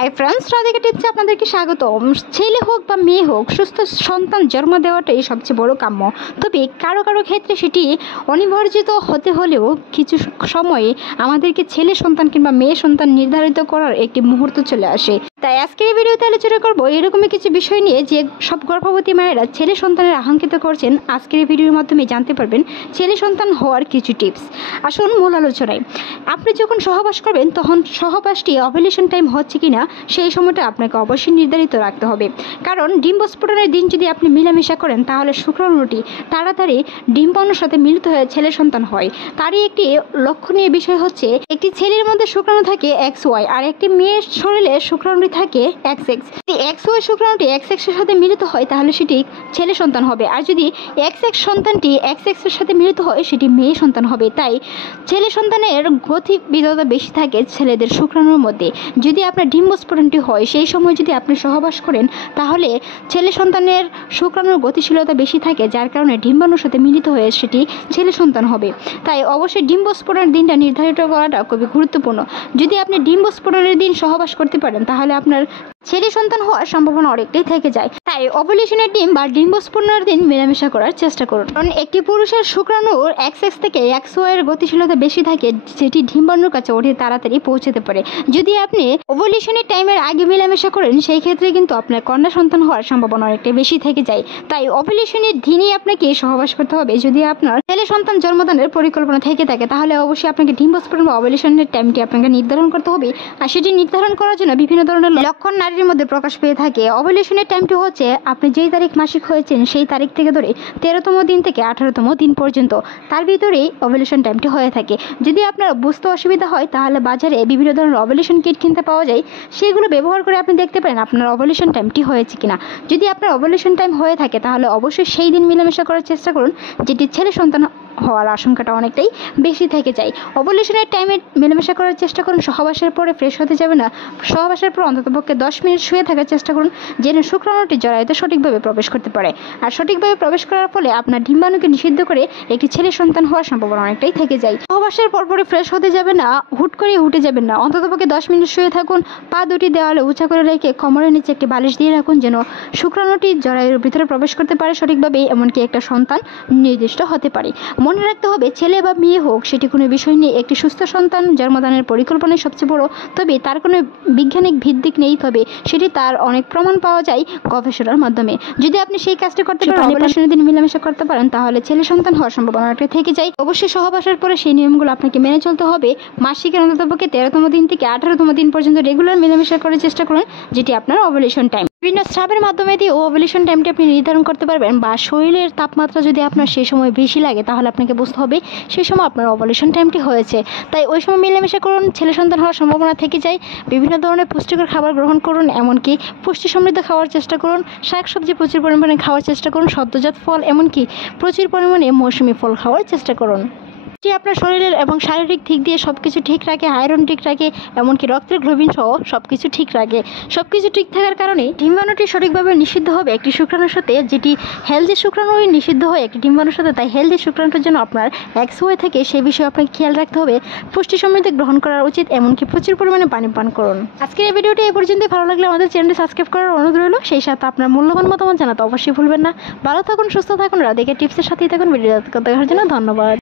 Hi friends, Radhika টিপসে আপনাদেরকে স্বাগতম। ছেলে হোক বা মেয়ে হোক, সুস্থ সন্তান জন্ম দেওয়াটাই সবচেয়ে বড় কাম্য। তবে কারো কারো ক্ষেত্রে সেটি অনিবার্জিত হতে হলেও কিছু সময়ে আমাদেরকে ছেলে সন্তান কিংবা মেয়ে সন্তান নির্ধারিত করার একটি মুহূর্ত চলে আসে। তাই আজকের এই ভিডিওতে আলোচনা করবো এরকমই কিছু বিষয় নিয়ে যে সব গর্ভবতী মায়েরা ছেলে সন্তানের আকাঙ্ক্ষিত করছেন। আজকের এই ভিডিওর মাধ্যমে জানতে পারবেন ছেলে সন্তান হওয়ার কিছু টিপস। আসুন মূল আলোচনায়। আপনি যখন সহবাস করবেন তখন সহবাসটি ওভুলেশন টাইম হচ্ছে কিনা সেই সময়টা আপনাকে অবশ্যই নির্ধারিত রাখতে হবে। কারণ ডিম্বস্ফোটনের দিন যদি আপনি মিলামেশা করেন তাহলে শুক্রাণুটি তাড়াতাড়ি ডিম্বাণুর সাথে মিলিত হয়ে ছেলে সন্তান হয়। তারই একটি লক্ষণীয় বিষয় হচ্ছে একটি ছেলের মধ্যে শুক্রাণু থাকে XY আর একটি মেয়ের শরীরে শুক্রাণুটি থাকে XX। যদি XY শুক্রাণুটি XX এর সাথে মিলিত হয় তাহলে সেটি ছেলে সন্তান হবে, আর যদি XX সন্তানটি XX এর সাথে মিলিত হয় সেটি মেয়ে সন্তান হবে। তাই ছেলে সন্তানের গতিবিধতা বেশি থাকে ছেলেদের শুক্রাণুর মধ্যে। যদি আপনার ডিম্বস্ফোটনটি হয় সেই সময় যদি আপনি সহবাস করেন তাহলে ছেলে সন্তানের শুক্রাণুর গতিশীলতা বেশি থাকে, যার কারণে ডিম্বাণুর সাথে মিলিত হয়ে সেটি ছেলে সন্তান হবে। তাই অবশ্যই ডিম্বস্ফোটনের দিনটা নির্ধারিত করাটা খুবই গুরুত্বপূর্ণ। যদি আপনি ডিম্বস্ফোটনের দিন সহবাস করতে পারেন তাহলে আপনার ছেলে সন্তান হওয়ার সম্ভাবনা অনেকটাই থেকে যায়। তাই ওভুলেশনের দিন বা ডিম্বস্ফোটনের দিন মেলামেশা করার চেষ্টা করুন। কারণ একটি পুরুষের শুক্রাণুর XX থেকে XY এর গতিশীলতা বেশি থাকে, যেটি ডিম্বাণুর কাছে অতি তাড়াতাড়ি পৌঁছাতে পারে। যদি আপনি ওভুলেশনের টাইমের আগে মেলামেশা করেন সেই ক্ষেত্রে কিন্তু আপনার কন্যা সন্তান হওয়ার সম্ভাবনা অনেকটা বেশি থেকে যায়। তাই ওভুলেশনের দিনই আপনাকে সহবাস করতে হবে। যদি আপনার ছেলে সন্তান জন্মদানের পরিকল্পনা থেকে থাকে তাহলে অবশ্যই আপনাকে ডিম্বস্ফোটন বা ওভুলেশনের টাইমটি আপনাকে নির্ধারণ করতে হবে। আর সেটি নির্ধারণ করার জন্য বিভিন্ন ধরনের লক্ষণ নারীর মধ্যে প্রকাশ পেয়ে থাকে। ওভুলেশনের টাইমটি হচ্ছে আপনি যেই তারিখ মাসিক হয়েছেন সেই তারিখ থেকে ধরে 13তম দিন থেকে 18তম দিন পর্যন্ত, তার ভিতরেই ওভুলেশন টাইমটি হয়ে থাকে। যদি আপনার বুঝতে অসুবিধা হয় তাহলে বাজারে বিভিন্ন ধরনের ওভুলেশন কিট কিনতে পাওয়া যায়, সেগুলো ব্যবহার করে আপনি দেখতে পারেন আপনার ওভুলেশন টাইমটি হয়েছে কিনা। যদি আপনার ওভুলেশন টাইম হয়ে থাকে তাহলে অবশ্যই সেই দিন মেলামেশা করার চেষ্টা করুন, যেটি ছেলে সন্তান হওয়ার আশঙ্কাটা অনেকটাই বেশি থেকে যায়। ওভুলেশনের টাইমে মেলামেশা করার চেষ্টা করুন। সহবাসের পরে ফ্রেশ হতে যাবে না, সহবাসের পর অন্ততপক্ষে 10 মিনিট শুয়ে থাকার চেষ্টা করুন যেন শুক্রাণুটি জরায়ুতে সঠিকভাবে প্রবেশ করতে পারে। আর সঠিকভাবে প্রবেশ করার ফলে আপনার ডিম্বাণুকে নিষিদ্ধ করে একটি ছেলে সন্তান হওয়ার সম্ভাবনা অনেকটাই থেকে যায়। সহবাসের পরে ফ্রেশ হতে যাবে না, হুট করে উঠে যাবেন না, অন্ততপক্ষে 10 মিনিট শুয়ে থাকুন। পা দুটি দেওয়ালে উঁচা করে রেখে কোমরের নিচে একটি বালিশ দিয়ে রাখুন যেন শুক্রাণুটি জরায়ুর ভিতরে প্রবেশ করতে পারে সঠিকভাবে, এমনকি একটা সন্তান নির্দিষ্ট হতে পারে। মনে রাখতে হবে ছেলে বা মেয়ে হোক সেটি কোনো বিষয় নিয়ে একটি সুস্থ সন্তান জন্মদানের পরিকল্পনাই সবচেয়ে বড়। তবে তার কোনো বৈজ্ঞানিক ভিত্তিক নেই, তবে সেটি তার অনেক প্রমাণ পাওয়া যায় গবেষণার মাধ্যমে। যদি আপনি সেই কাজটি করতে পারেন, ওভুলেশনের দিন মেলামেশা করতে পারেন তাহলে ছেলে সন্তান হওয়ার সম্ভাবনাটা থেকে যায়। অবশ্যই সহবাসের পরে সেই নিয়মগুলো আপনাকে মেনে চলতে হবে। মাসিকের অন্ততপক্ষে 13তম দিন থেকে 18তম দিন পর্যন্ত রেগুলার মেলামেশা করার চেষ্টা করুন, যেটি আপনার ওভুলেশন টাইম। বিভিন্ন স্রাবের মাধ্যমে দিয়ে ওভুলেশন টাইমটি আপনি নির্ধারণ করতে পারবেন। বা শরীরের তাপমাত্রা যদি আপনার সেই সময় বেশি লাগে তাহলে আপনাকে বুঝতে হবে সেই সময় আপনার ওভুলেশন টাইমটি হয়েছে। তাই ওই সময় মেলামেশা করুন, ছেলে সন্তান হওয়ার সম্ভাবনা থেকে যায়। বিভিন্ন ধরনের পুষ্টিকর খাবার গ্রহণ করুন, এমনকি পুষ্টি সমৃদ্ধ খাওয়ার চেষ্টা করুন। শাকসবজি প্রচুর পরিমাণে খাওয়ার চেষ্টা করুন, সদ্যজাত ফল এমনকি প্রচুর পরিমাণে মৌসুমি ফল খাওয়ার চেষ্টা করুন। যে আপনার শরীরের এবং শারীরিক দিক দিয়ে সব কিছু ঠিক রাখে, আয়রন ঠিক রাখে, এমনকি রক্তের গ্লোবিন সহ সব কিছু ঠিক রাখে। সব কিছু ঠিক থাকার কারণে ডিম্বাণুটি সঠিকভাবে নিষিদ্ধ হবে একটি শুক্রাণুর সাথে, যেটি হেলদি শুক্রাণুই নিষিদ্ধ হয় একটি ডিম্বাণুর সাথে। তাই হেলদি শুক্রাণুটার জন্য আপনার XY থেকে সেই বিষয়ে আপনাকে খেয়াল রাখতে হবে। পুষ্টি সমৃদ্ধ গ্রহণ করা উচিত, এমনকি প্রচুর পরিমাণে পানি পান করুন। আজকের এই ভিডিওটি এই পর্যন্ত। ভালো লাগলে আমাদের চ্যানেলটি সাবস্ক্রাইব করার অনুরোধ রইল। সেই সাথে আপনার মূল্যবান মতামত জানাতে অবশ্যই ভুলবেন না। ভালো থাকুন, সুস্থ থাকুন, রাধিকা টিপসের সাথেই থাকুন। ভিডিও দেখার জন্য ধন্যবাদ।